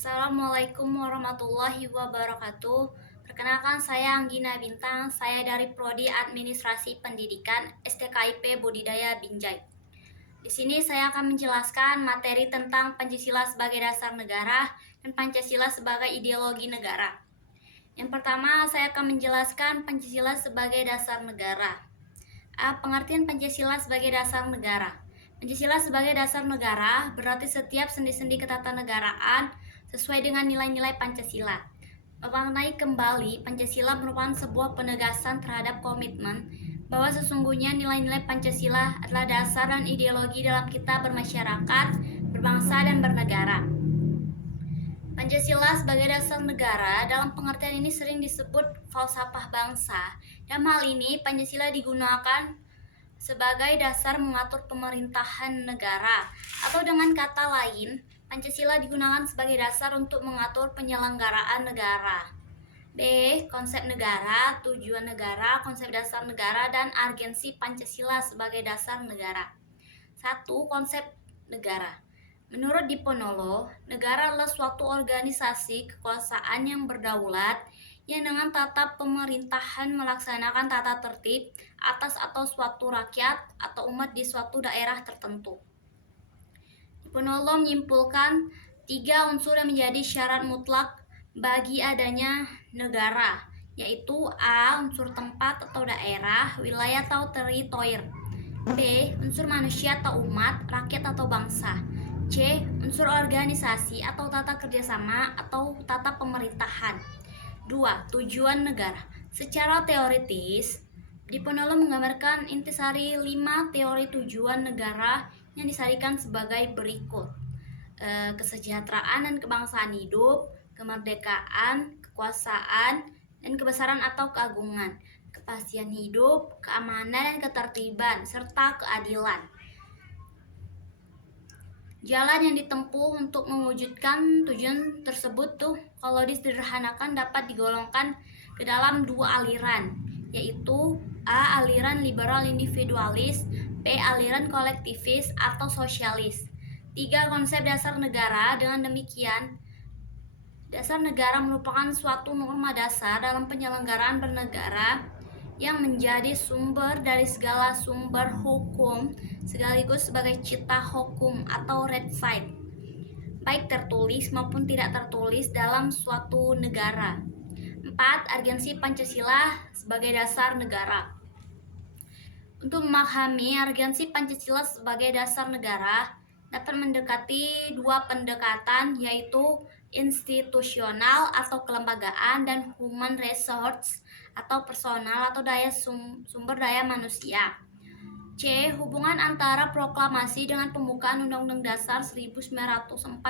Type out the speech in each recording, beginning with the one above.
Assalamualaikum warahmatullahi wabarakatuh. Perkenalkan, saya Anggina Bintang. Saya dari Prodi Administrasi Pendidikan STKIP Budidaya Binjai. Di sini saya akan menjelaskan materi tentang Pancasila sebagai dasar negara dan Pancasila sebagai ideologi negara. Yang pertama, saya akan menjelaskan Pancasila sebagai dasar negara. Pengertian Pancasila sebagai dasar negara. Pancasila sebagai dasar negara berarti setiap sendi-sendi ketatanegaraan sesuai dengan nilai-nilai Pancasila. Memaknai kembali, Pancasila merupakan sebuah penegasan terhadap komitmen bahwa sesungguhnya nilai-nilai Pancasila adalah dasar dan ideologi dalam kita bermasyarakat, berbangsa, dan bernegara. Pancasila sebagai dasar negara dalam pengertian ini sering disebut falsafah bangsa. Dalam hal ini, Pancasila digunakan sebagai dasar mengatur pemerintahan negara, atau dengan kata lain, Pancasila digunakan sebagai dasar untuk mengatur penyelenggaraan negara. B. Konsep negara, tujuan negara, konsep dasar negara, dan agensi Pancasila sebagai dasar negara. 1. Konsep negara. Menurut Diponolo, negara adalah suatu organisasi kekuasaan yang berdaulat yang dengan tata pemerintahan melaksanakan tata tertib atas atau suatu rakyat atau umat di suatu daerah tertentu. Diponolo menyimpulkan 3 unsur yang menjadi syarat mutlak bagi adanya negara, yaitu A. Unsur tempat atau daerah, wilayah atau teritorial. B. Unsur manusia atau umat, rakyat atau bangsa. C. Unsur organisasi atau tata kerjasama atau tata pemerintahan. 2. Tujuan negara. Secara teoritis, Diponolo menggambarkan intisari 5 teori tujuan negara yang disarikan sebagai berikut. Kesejahteraan dan kebangsaan hidup, kemerdekaan, kekuasaan, dan kebesaran atau keagungan, kepastian hidup, keamanan dan ketertiban, serta keadilan. Jalan yang ditempuh untuk mewujudkan tujuan tersebut kalau disederhanakan dapat digolongkan ke dalam 2 aliran, yaitu A. Aliran liberal individualis, B. Aliran kolektivis atau sosialis. 3. Konsep dasar negara. Dengan demikian, dasar negara merupakan suatu norma dasar dalam penyelenggaraan bernegara yang menjadi sumber dari segala sumber hukum sekaligus sebagai cita hukum atau red side, baik tertulis maupun tidak tertulis dalam suatu negara. 4. Agensi Pancasila sebagai dasar negara. Untuk memahami agensi Pancasila sebagai dasar negara dapat mendekati 2 pendekatan, yaitu institusional atau kelembagaan dan human resource atau personal atau sumber daya manusia. C. Hubungan antara proklamasi dengan pembukaan Undang-Undang Dasar 1945.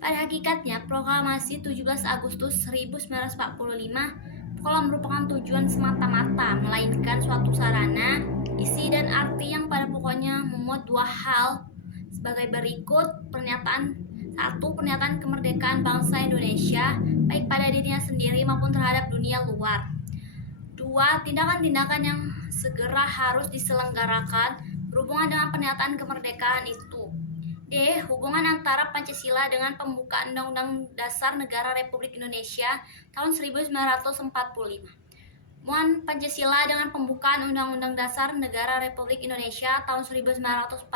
Pada hakikatnya, proklamasi 17 Agustus 1945 bukanlah merupakan tujuan semata-mata, melainkan suatu sarana, isi, dan arti yang pada pokoknya memuat 2 hal sebagai berikut. Pernyataan kemerdekaan bangsa Indonesia baik pada dirinya sendiri maupun terhadap dunia luar. 2. Tindakan-tindakan yang segera harus diselenggarakan berhubungan dengan pernyataan kemerdekaan itu. D. Hubungan antara Pancasila dengan pembukaan Undang-Undang Dasar Negara Republik Indonesia tahun 1945. Hubungan Pancasila dengan pembukaan Undang-Undang Dasar Negara Republik Indonesia tahun 1945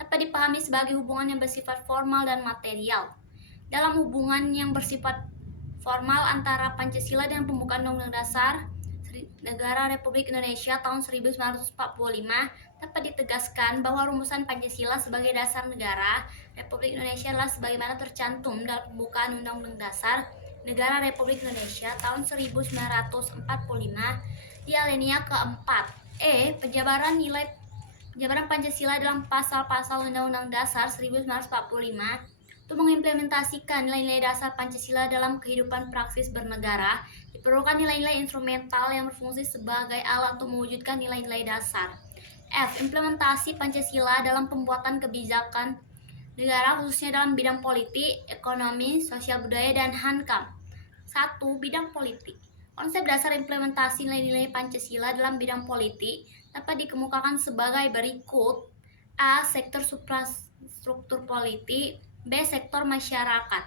dapat dipahami sebagai hubungan yang bersifat formal dan material. Dalam hubungan yang bersifat formal antara Pancasila dengan pembukaan Undang-Undang Dasar Negara Republik Indonesia tahun 1945 dapat ditegaskan bahwa rumusan Pancasila sebagai dasar negara Republik Indonesia adalah sebagaimana tercantum dalam pembukaan Undang-Undang Dasar Negara Republik Indonesia tahun 1945 di alinea keempat. Penjabaran Pancasila dalam pasal-pasal Undang-Undang Dasar 1945. Untuk mengimplementasikan nilai-nilai dasar Pancasila dalam kehidupan praksis bernegara, diperlukan nilai-nilai instrumental yang berfungsi sebagai alat untuk mewujudkan nilai-nilai dasar. F. Implementasi Pancasila dalam pembuatan kebijakan negara khususnya dalam bidang politik, ekonomi, sosial budaya, dan hankam. 1. Bidang politik. Konsep dasar implementasi nilai-nilai Pancasila dalam bidang politik dapat dikemukakan sebagai berikut. A. Sektor suprastruktur politik. B. Sektor masyarakat.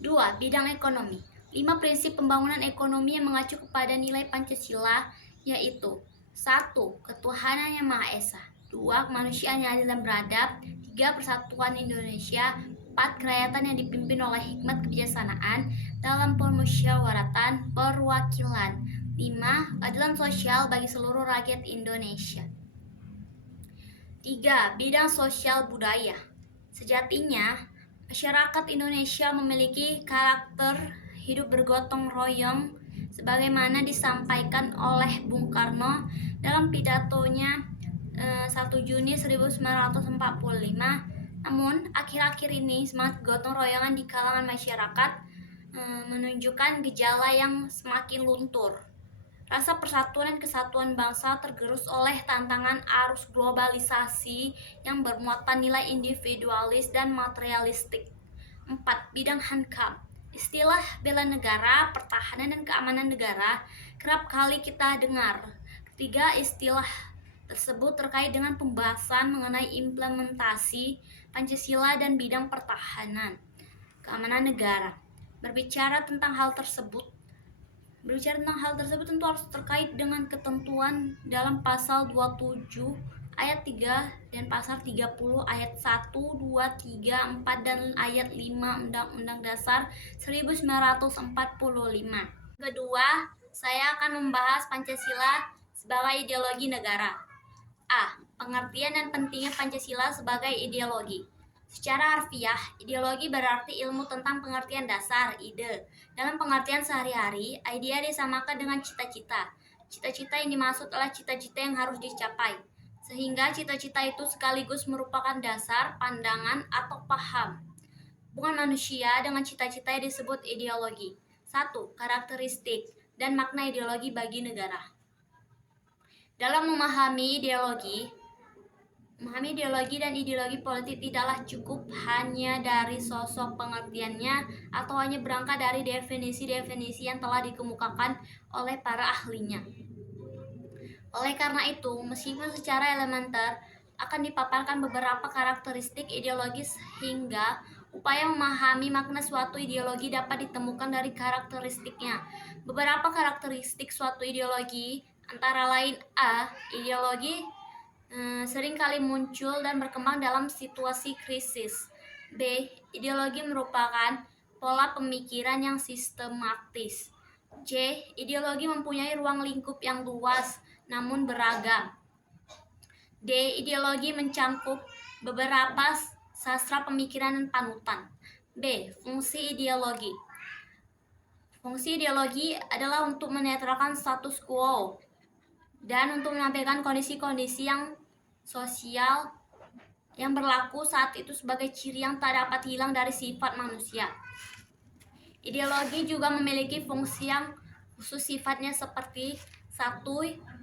2. Bidang ekonomi. 5 prinsip pembangunan ekonomi yang mengacu kepada nilai Pancasila yaitu 1. Ketuhanan yang Maha Esa. 2. Kemanusiaan yang adil dan beradab. 3. Persatuan Indonesia. 4. Kerakyatan yang dipimpin oleh hikmat kebijaksanaan dalam permusyawaratan perwakilan. 5. Keadilan sosial bagi seluruh rakyat Indonesia. 3. Bidang sosial budaya. Sejatinya, masyarakat Indonesia memiliki karakter hidup bergotong royong sebagaimana disampaikan oleh Bung Karno dalam pidatonya 1 Juni 1945. Namun, akhir-akhir ini semangat gotong royongan di kalangan masyarakat menunjukkan gejala yang semakin luntur. Rasa persatuan dan kesatuan bangsa tergerus oleh tantangan arus globalisasi yang bermuatan nilai individualis dan materialistik. 4. Bidang hankam. Istilah bela negara, pertahanan, dan keamanan negara kerap kali kita dengar. Ketiga istilah tersebut terkait dengan pembahasan mengenai implementasi Pancasila dan bidang pertahanan, keamanan negara. Berbicara tentang hal tersebut tentu harus terkait dengan ketentuan dalam pasal 27 ayat 3 dan pasal 30 ayat 1, 2, 3, 4 dan ayat 5 Undang-Undang Dasar 1945. Kedua, saya akan membahas Pancasila sebagai ideologi negara. A. Pengertian dan pentingnya Pancasila sebagai ideologi. Secara harfiah, ideologi berarti ilmu tentang pengertian dasar, ide. Dalam pengertian sehari-hari, idea disamakan dengan cita-cita. Cita-cita yang dimaksud adalah cita-cita yang harus dicapai. Sehingga cita-cita itu sekaligus merupakan dasar, pandangan, atau paham. Hubungan manusia dengan cita-cita yang disebut ideologi. 1. Karakteristik dan makna ideologi bagi negara. Dalam memahami ideologi dan ideologi politik tidaklah cukup hanya dari sosok pengertiannya atau hanya berangkat dari definisi-definisi yang telah dikemukakan oleh para ahlinya. Oleh karena itu, meskipun secara elementer akan dipaparkan beberapa karakteristik ideologis hingga upaya memahami makna suatu ideologi dapat ditemukan dari karakteristiknya. Beberapa karakteristik suatu ideologi antara lain A. Ideologi seringkali muncul dan berkembang dalam situasi krisis. B. Ideologi merupakan pola pemikiran yang sistematis. C. Ideologi mempunyai ruang lingkup yang luas namun beragam. D. Ideologi mencangkup beberapa sastra pemikiran dan panutan. B. Fungsi ideologi. Fungsi ideologi adalah untuk menetralkan status quo dan untuk menampilkan kondisi-kondisi yang sosial yang berlaku saat itu sebagai ciri yang tak dapat hilang dari sifat manusia. Ideologi juga memiliki fungsi yang khusus sifatnya seperti 1.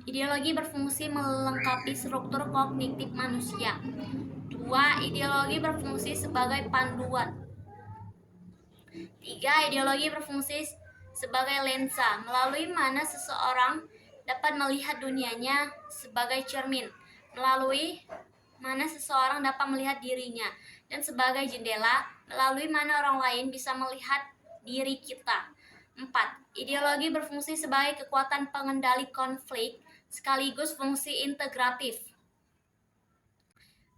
Ideologi berfungsi melengkapi struktur kognitif manusia. 2. Ideologi berfungsi sebagai panduan. 3. Ideologi berfungsi sebagai lensa melalui mana seseorang dapat melihat dunianya sebagai cermin, melalui mana seseorang dapat melihat dirinya, dan sebagai jendela melalui mana orang lain bisa melihat diri kita. 4. Ideologi berfungsi sebagai kekuatan pengendali konflik sekaligus fungsi integratif.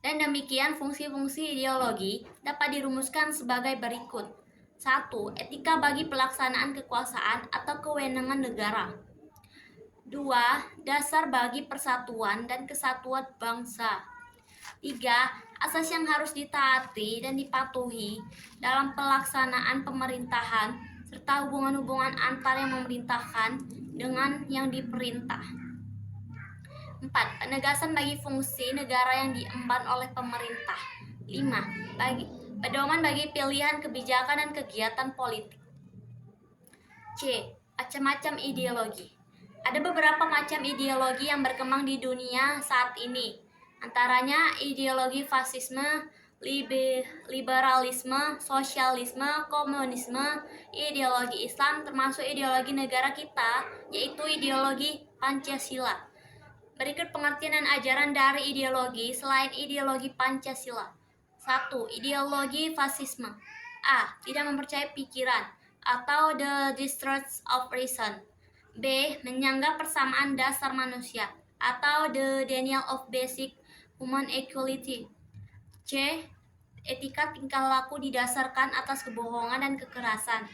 Dan demikian fungsi-fungsi ideologi dapat dirumuskan sebagai berikut. 1. Etika bagi pelaksanaan kekuasaan atau kewenangan negara. 2. Dasar bagi persatuan dan kesatuan bangsa. 3. Asas yang harus ditaati dan dipatuhi dalam pelaksanaan pemerintahan serta hubungan-hubungan antar yang memerintahkan dengan yang diperintah. 4. Penegasan bagi fungsi negara yang diemban oleh pemerintah. 5. Pedoman bagi pilihan kebijakan dan kegiatan politik. C. Macam-macam ideologi. Ada beberapa macam ideologi yang berkembang di dunia saat ini. Antaranya ideologi fasisme, liberalisme, sosialisme, komunisme, ideologi Islam, termasuk ideologi negara kita, yaitu ideologi Pancasila. Berikut pengertian dan ajaran dari ideologi selain ideologi Pancasila. 1. Ideologi fasisme. A. Tidak mempercayai pikiran atau the distrust of reason. B. Menyanggah persamaan dasar manusia atau the denial of basic human equality. C. Etika tingkah laku didasarkan atas kebohongan dan kekerasan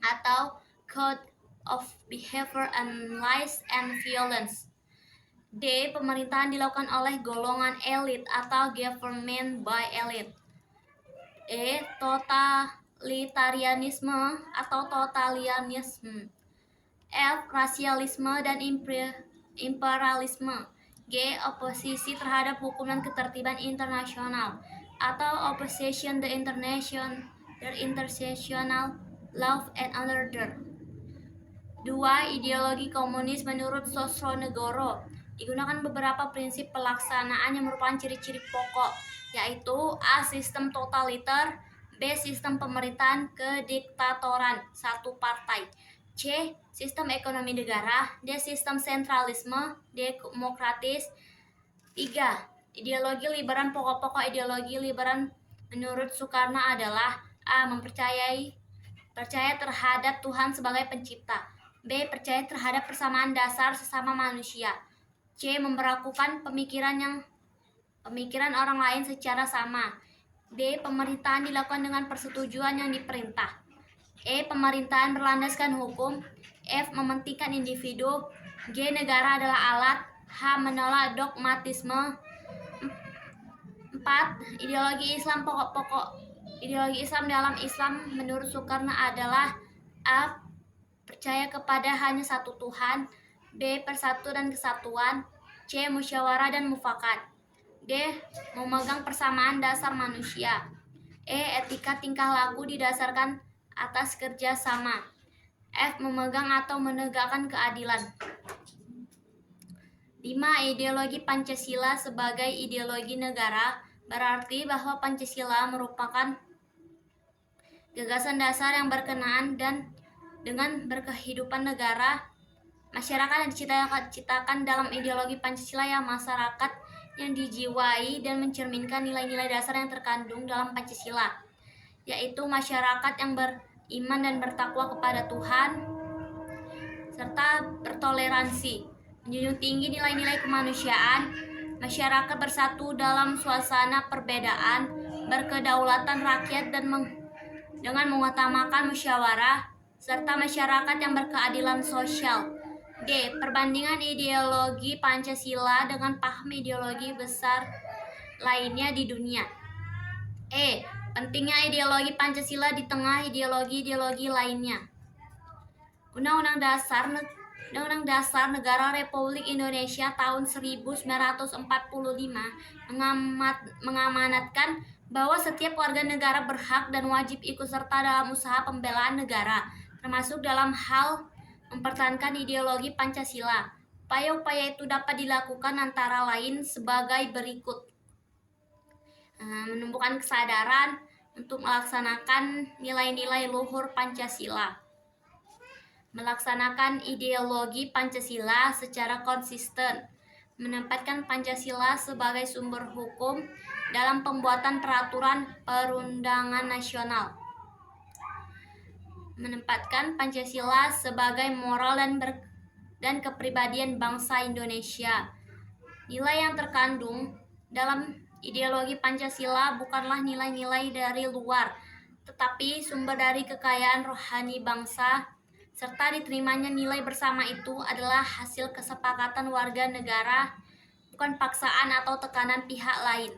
atau code of behavior and lies and violence. D. Pemerintahan dilakukan oleh golongan elit atau government by elite. E. Totalitarianisme atau totalitarianisme. F. Rasialisme dan imperialisme. G. Oposisi terhadap hukum dan ketertiban internasional atau opposition the international law and order. 2. Ideologi komunis menurut Sosronegoro. Digunakan beberapa prinsip pelaksanaan yang merupakan ciri-ciri pokok, yaitu A. Sistem totaliter, B. Sistem pemerintahan kediktatoran satu partai, C. Sistem ekonomi negara, D. Sistem sentralisme, D. Demokratis. 3. Ideologi liberal. Pokok-pokok ideologi liberal menurut Soekarno adalah A. Percaya terhadap Tuhan sebagai pencipta, B. Percaya terhadap persamaan dasar sesama manusia, C. Memperlakukan pemikiran orang lain secara sama, D. Pemerintahan dilakukan dengan persetujuan yang diperintah, E. Pemerintahan berlandaskan hukum, F. Mementingkan individu, G. Negara adalah alat, H. Menolak dogmatisme. 4. Ideologi Islam. Pokok-pokok ideologi Islam dalam Islam menurut Soekarno adalah A. Percaya kepada hanya satu Tuhan, B. Persatu dan kesatuan, C. Musyawarah dan mufakat, D. Memegang persamaan dasar manusia, E. Etika tingkah laku didasarkan atas kerja sama, F. Memegang atau menegakkan keadilan. 5. Ideologi Pancasila sebagai ideologi negara berarti bahwa Pancasila merupakan gagasan dasar yang berkenaan dan dengan berkehidupan negara. Masyarakat yang diciptakan dalam ideologi Pancasila yang masyarakat yang dijiwai dan mencerminkan nilai-nilai dasar yang terkandung dalam Pancasila, yaitu masyarakat yang beriman dan bertakwa kepada Tuhan, serta bertoleransi, menjunjung tinggi nilai-nilai kemanusiaan, masyarakat bersatu dalam suasana perbedaan, berkedaulatan rakyat dan dengan mengutamakan musyawarah, serta masyarakat yang berkeadilan sosial. D. Perbandingan ideologi Pancasila dengan paham ideologi besar lainnya di dunia. E. Pentingnya ideologi Pancasila di tengah ideologi-ideologi lainnya. Undang-Undang Dasar Negara Republik Indonesia tahun 1945 mengamanatkan bahwa setiap warga negara berhak dan wajib ikut serta dalam usaha pembelaan negara, termasuk dalam hal mempertahankan ideologi Pancasila. Upaya-upaya itu dapat dilakukan antara lain sebagai berikut. Menumbuhkan kesadaran untuk melaksanakan nilai-nilai luhur Pancasila. Melaksanakan ideologi Pancasila secara konsisten. Menempatkan Pancasila sebagai sumber hukum dalam pembuatan peraturan perundangan nasional. Menempatkan Pancasila sebagai moral dan kepribadian bangsa Indonesia. Nilai yang terkandung dalam ideologi Pancasila bukanlah nilai-nilai dari luar, tetapi sumber dari kekayaan rohani bangsa, serta diterimanya nilai bersama itu adalah hasil kesepakatan warga negara, bukan paksaan atau tekanan pihak lain.